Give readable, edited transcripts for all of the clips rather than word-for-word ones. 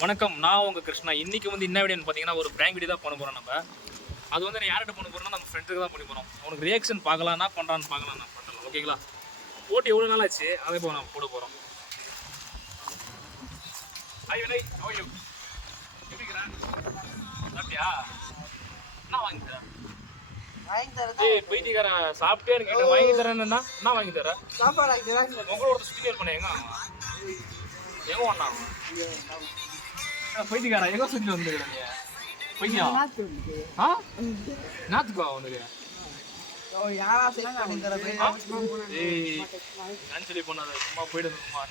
வணக்கம், நான் உங்கள் கிருஷ்ணா. இன்றைக்கி வந்து என்ன வீடியோன்னு பார்த்தீங்கன்னா ஒரு ப்ராங்க் வீடியோ தான் பண்ண போகிறோம். நம்ம அது வந்து யார்கிட்ட பண்ண போகிறோம்னா நம்ம ஃப்ரெண்டுக்கு தான் பண்ண போகிறோம். அவனுக்கு ரியாக்ஷன் பார்க்கலாம், என்ன பண்ணுறான்னு பார்க்கலாம், நான் பண்ணலாம். ஓகேங்களா? போட்டு எவ்வளோ நாள் ஆச்சு, அதை இப்போ நம்ம போட போகிறோம். எப்படிங்கிறேன் சாப்பிட்டியா? என்ன வாங்கி தரேன்? பைத்தியக்கார சாப்பிட்டே இருக்கேன். வாங்கி தரேன்னா என்ன வாங்கி தரேன்? உங்களோட சுற்றி இருப்பேன். எங்க ஒண்ணா பைத்தியக்காரா எங்க சுத்தி வந்துருக்கீங்க? பைத்தியம் நாத்துக்கா உனக்கு சொல்லி பண்ணாத, சும்மா போயிடுமா?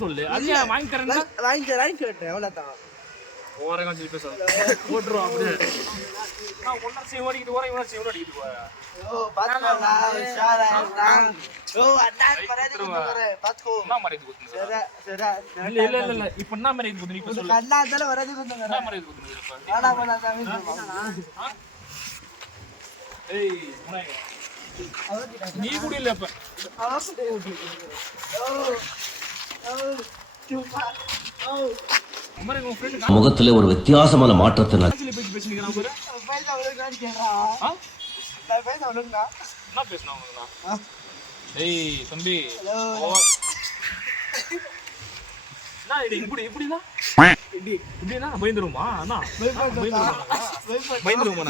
சொல்லு, வாங்கி தரேன் கேட்டேன். எவ்வளவுதான் போட்டுருவோம். அப்படியே ஓடிக்கிட்டு போறேன், ஓடிக்கிட்டு போறேன். இப்ப என்ன மாதிரி நீ கூட இல்ல இப்ப முகத்துல ஒரு வித்தியாசமான மாற்றத்தை தம்பி பயந்துருமா? பயந்துருமா?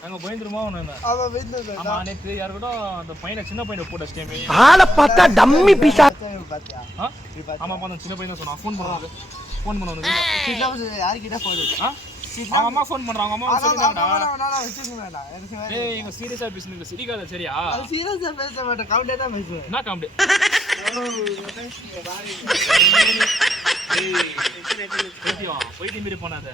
நாங்க பயந்துருமா? நேற்று யாருக்கிட்ட அந்த பையனை, சின்ன பையனை போட்ட ஸ்டேமி பார்த்தா டம்மி பீஸா. ஆமாப்பா, அந்த சின்ன பையன் தான் சொன்னான். ஃபோன் பண்ணுவாங்க, ஃபோன் பண்ணுவாங்க. யாருக்கிட்ட போன்? அம்மா ஃபோன் பண்றாங்க. அம்மா சொல்லுங்கடா. ஏய், எங்க சீரியஸா பேசுனீங்க, சிரிக்காத. சரியா? சீரியஸா பேச மாட்டேன், காமெடியா தான் பேசுவேன். என்ன காமெடி? போயிட்டு மீறி பண்ணாத.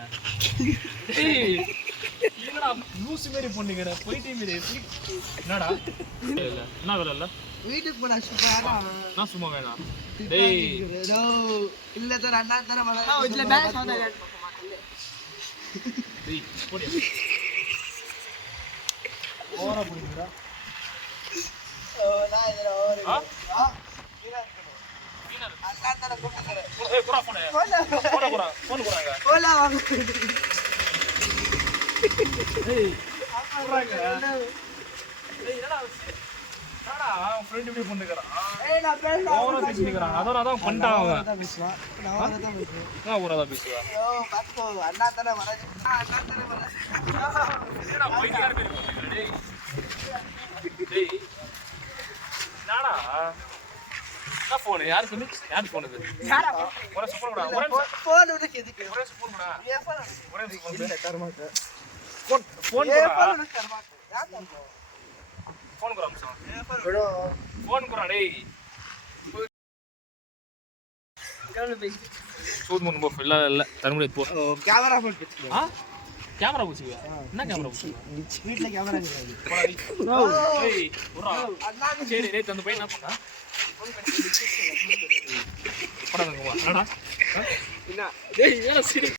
என்னடா லூசு மாரி பண்ணுகிற? போயிட்டு மீறி என்னடா? என்ன வேலை இல்ல வீட்டுக்கு போனா நான் சும்மா வேணாம். இல்ல சார், அண்ணா தர ஓரா புடிங்கடா. நான் இதர ஓரா அண்ணா தர கூப்பிடுற. ஏய், புறா போனே. போன் போறாங்க. போல வாங்க. ஏய், போறாங்க. ஏய், என்னடா ஃப்ரெண்ட் இப்படி பண்ணுகிறான். ஏய், நான் பேச ஓவரா பேசிக்கிறான். அதான் பண்ணிட்டான் அவன். நான் ஓவரா தான் பேசுவேன். நான் ஓவரா தான் பேசுவேன். ஓ, பாத்து அண்ணா தர வரது. அண்ணா தர வரது. என்னடா போயிட்டாரு பேரு? டேய் டேய் நாடா என்ன போன்? யார் சொல்லு? யார் போன் இது? யாரா? ஒரே போன் கூட. போன் உனக்கு எதுக்கு? ஒரே போன் கூட. ஏ போன். ஒரே போன் இல்ல தரமாட்ட. போன் கூட. ஏ போன் தரமாட்ட. யார் தரமா? फोन करो हमसे बड़ो फोन करो டேய் கேமரா பேசி சூட் முன் போ இல்ல தர முடியாது. போ கேமரா போட் பேசி. கேமரா போச்சுங்க. என்ன கேமரா போச்சு? வீட்ல கேமரா கிடையாது. ஏய் புறா அண்ணா சரி டேய் தந்து போய் என்ன பண்ணா? ஃபோன் பண்ணி போடா. என்னடா என்ன டேய் வேற சரி